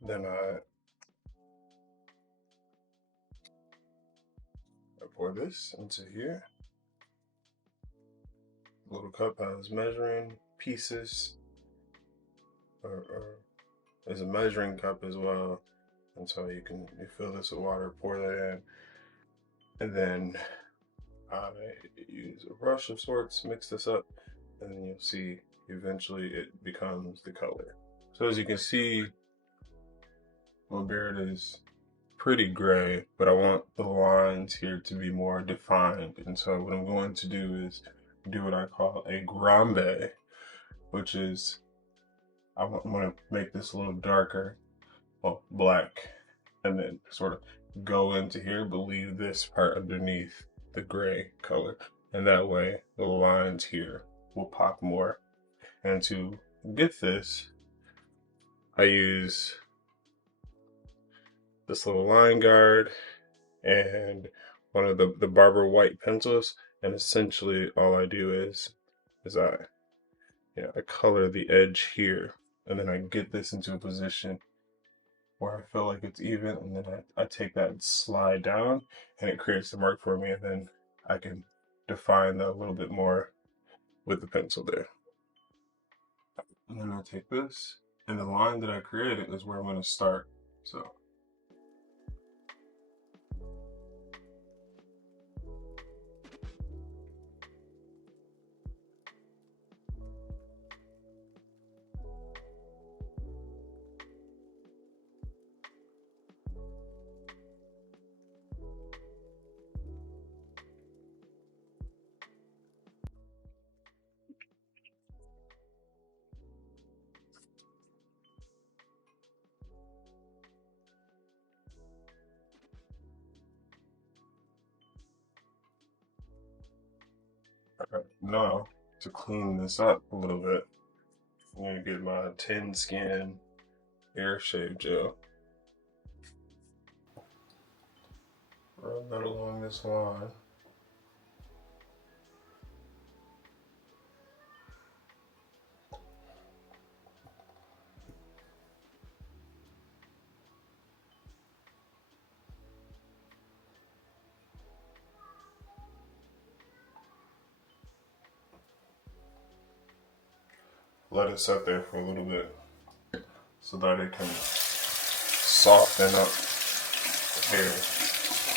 Then I pour this into here. The little cup has measuring pieces, or is a measuring cup as well. And so you fill this with water, pour that in, and then I use a brush of sorts, mix this up, and then you'll see eventually it becomes the color. So as you can see, my beard is pretty gray, but I want the lines here to be more defined. And so what I'm going to do is do what I call a Grombre, which is I'm going to make this a little darker, well, black, and then sort of go into here, but leave this part underneath the gray color. And that way the lines here will pop more. And to get this, I use this little line guard and one of the Barber white pencils, and essentially all I do is I color the edge here, and then I get this into a position where I feel like it's even, and then I take that and slide down, and it creates the mark for me, and then I can define that a little bit more with the pencil there. And then I take this, and the line that I created is where I'm going to start. So now, to clean this up a little bit, I'm going to get my Tin Skin Air Shave Gel. Run that along this line. Let it sit there for a little bit so that it can soften up the hair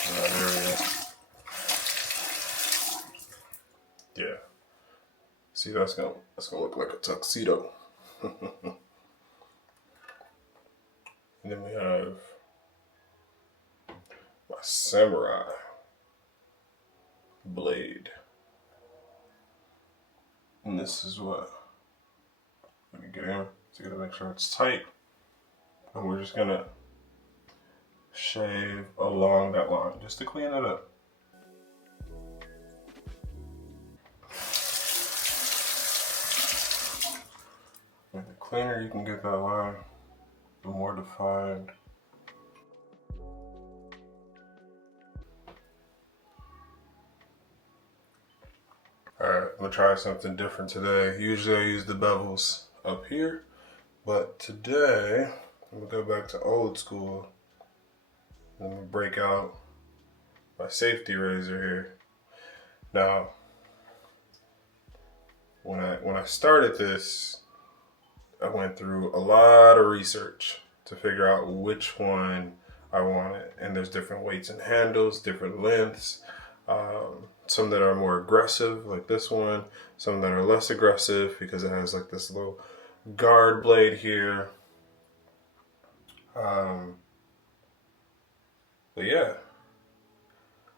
in that area. Yeah. See, that's gonna look like a tuxedo. And then we have my samurai blade. And this is what let me get in, so you gotta make sure it's tight. And we're just gonna shave along that line just to clean it up. And the cleaner you can get that line, the more defined. Alright, I'm gonna try something different today. Usually I use the bevels up here, but today I'm gonna go back to old school. I'm gonna break out my safety razor here. Now, when I started this, I went through a lot of research to figure out which one I wanted, and there's different weights and handles, different lengths. Some that are more aggressive, like this one. Some that are less aggressive because it has like this little guard blade here. But yeah.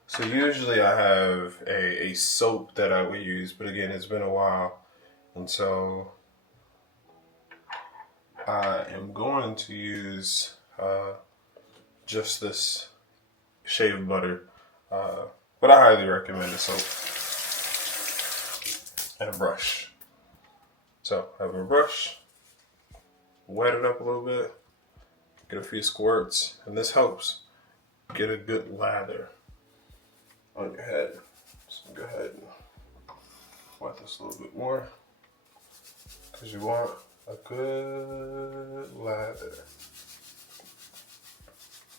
So usually I have a soap that I would use, but again, it's been a while. And so I am going to use just this shave butter. But I highly recommend a soap and a brush. So I have a brush, wet it up a little bit, get a few squirts, and this helps get a good lather on your head. So go ahead and wet this a little bit more because you want a good lather.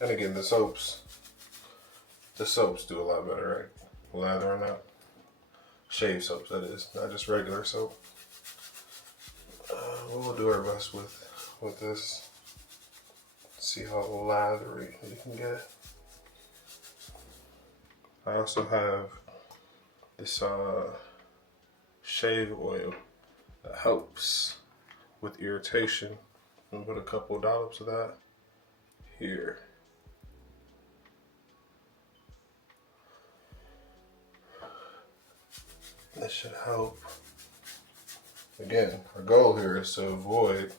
And again, the soaps do a lot better, right? Lather or not. Shave soaps, that is, not just regular soap. We'll do our best with this. See how lathery you can get. I also have this shave oil that helps with irritation. I'm gonna put a couple of dollops of that here. That should help. Again, our goal here is to avoid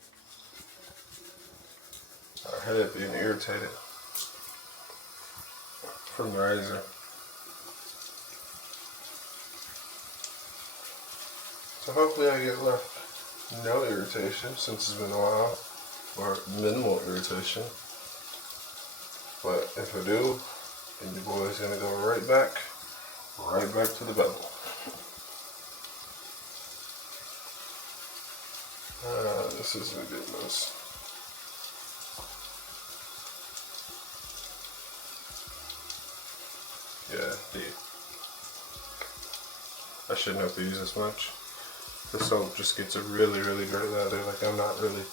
our head being irritated from the razor. So hopefully I get left no irritation since it's been a while, or minimal irritation. But if I do, then your boy's gonna go right back to the bevel. This isn't a good mess. Yeah, I shouldn't have to use this much. The soap just gets a really, really great lather. Like, I'm not really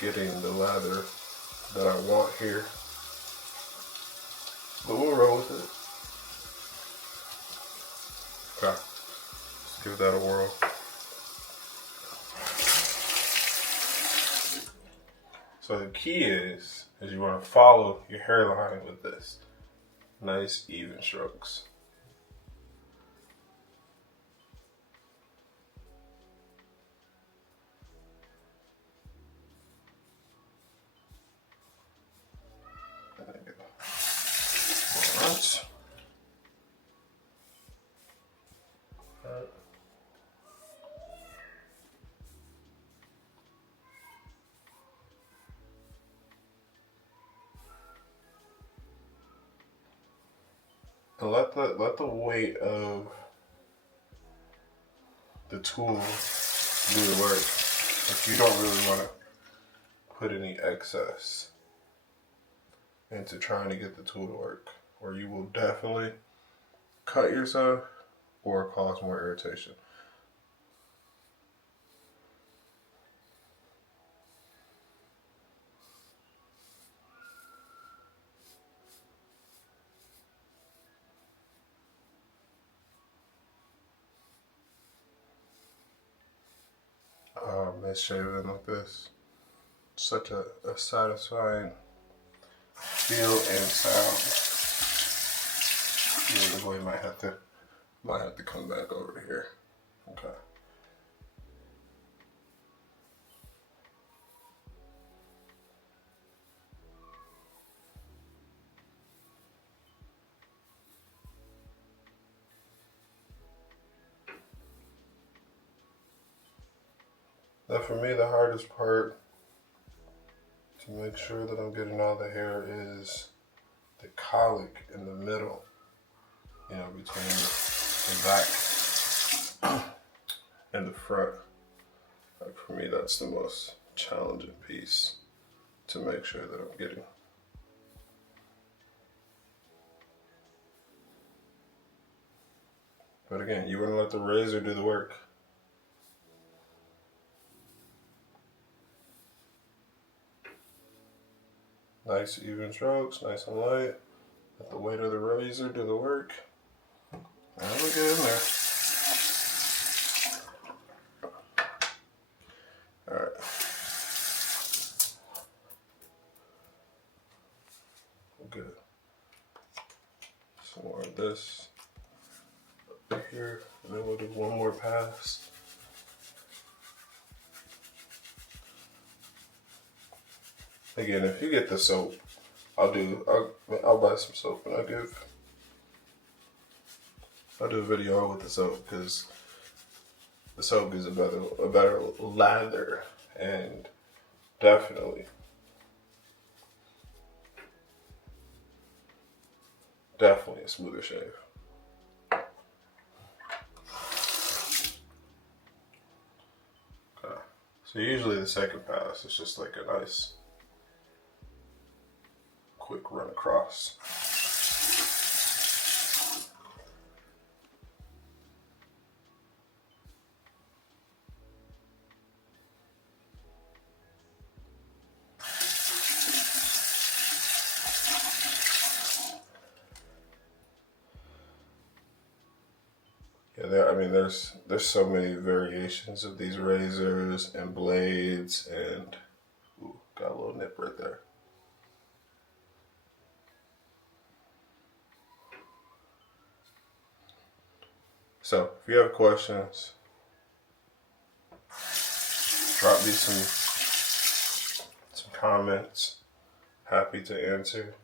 getting the lather that I want here. But we'll roll with it. Okay. Let's give that a whirl. So the key is you want to follow your hairline with this. Nice, even strokes. And let the weight of the tool do the work. If you don't really want to put any excess into trying to get the tool to work, or you will definitely cut yourself or cause more irritation. Miss shaving like this. Such a satisfying feel and sound. Yeah, the boy might have to come back over here. Okay. Now for me, the hardest part to make sure that I'm getting all the hair is the colic in the middle, you know, between the back and the front. Like for me, that's the most challenging piece to make sure that I'm getting. But again, you want to let the razor do the work. Nice even strokes, nice and light. Let the weight of the razor do the work. And we'll get in there. Alright. Good. Some more of this up here. And then we'll do one more pass. Again, if you get the soap, I'll buy some soap and I'll do a video with the soap because the soap gives a better lather and definitely a smoother shave. Okay. So usually the second pass is just like a nice quick run across. Yeah, I mean, there's so many variations of these razors and blades, and ooh, got a little nip right there. So, if you have questions, drop me some comments. Happy to answer.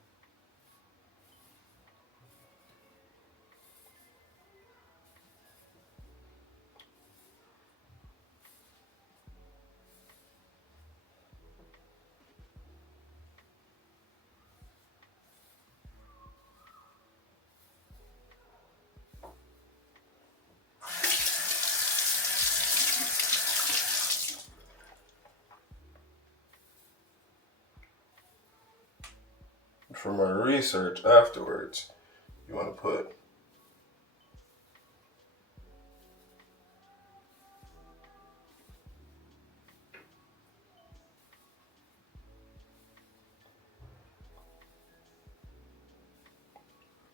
For my research afterwards, you want to put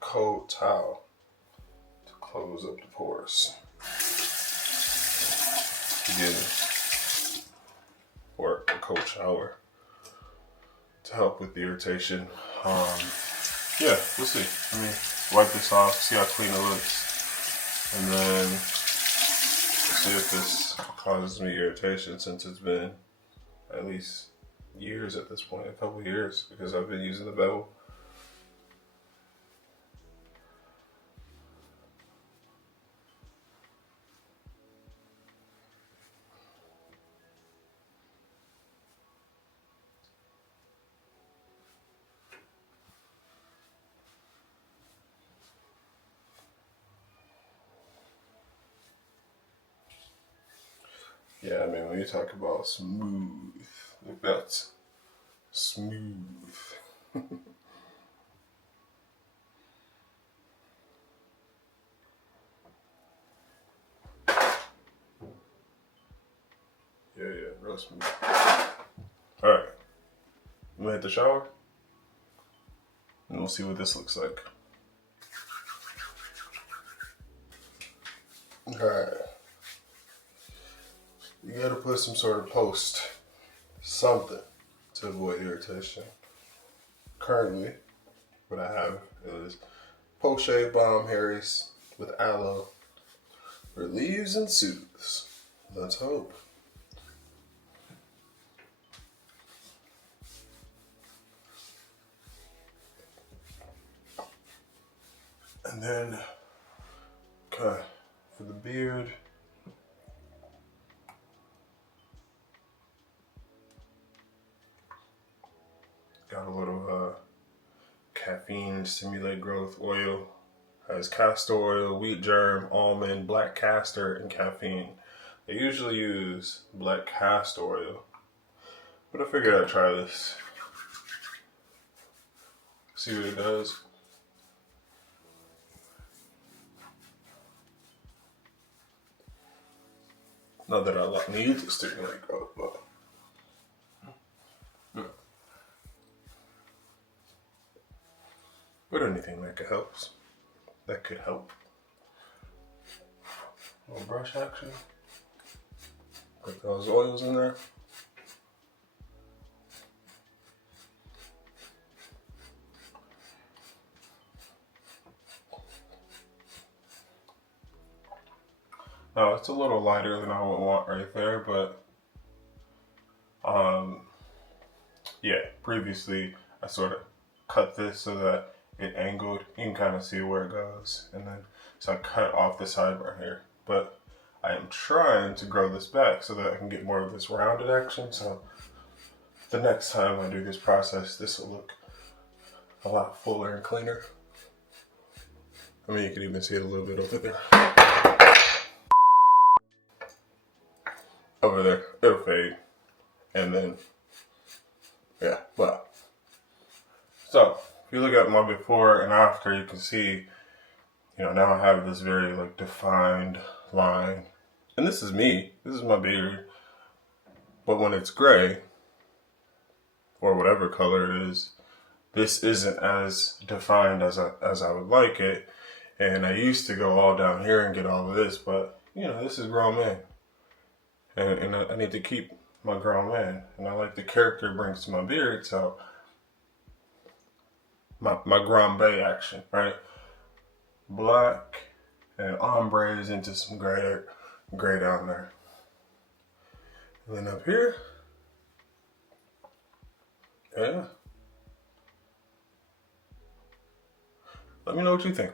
cold towel to close up the pores. Again, or a cold shower to help with the irritation. Yeah, we'll see. Let me wipe this off, see how clean it looks, and then see if this causes me irritation, since it's been at least years at this point, a couple years, because I've been using the bevel. Yeah, I mean, when you talk about smooth, like that's smooth. Yeah, real smooth. Alright, I'm gonna hit the shower, and we'll see what this looks like. Alright. You gotta put some sort of post, something, to avoid irritation. Currently, what I have is Post Shave Balm Harry's with aloe, relieves and soothes. Let's hope. And then, okay, for the beard, got a little caffeine stimulate growth oil. Has castor oil, wheat germ, almond, black castor, and caffeine. I usually use black castor oil, but I figured I'd try this. See what it does. Not that I need to stimulate growth, but anything that could help. A little brush action. Put those oils in there. Now it's a little lighter than I would want right there, but yeah, previously I sort of cut this so that it angled. You can kind of see where it goes, and then so I cut off the sideburn here. But I am trying to grow this back so that I can get more of this rounded action. So the next time I do this process, this will look a lot fuller and cleaner. I mean, you can even see it a little bit over there. Over there, it'll fade, and then yeah, but So if you look at my before and after, you can see, you know, now I have this very like defined line. And this is me. This is my beard. But when it's gray, or whatever color it is, this isn't as defined as I would like it. And I used to go all down here and get all of this, but you know, this is grown man. And I need to keep my grown man. And I like the character it brings to my beard, so my Grombre action, right? Black and ombres into some gray down there. And then up here, yeah. Let me know what you think.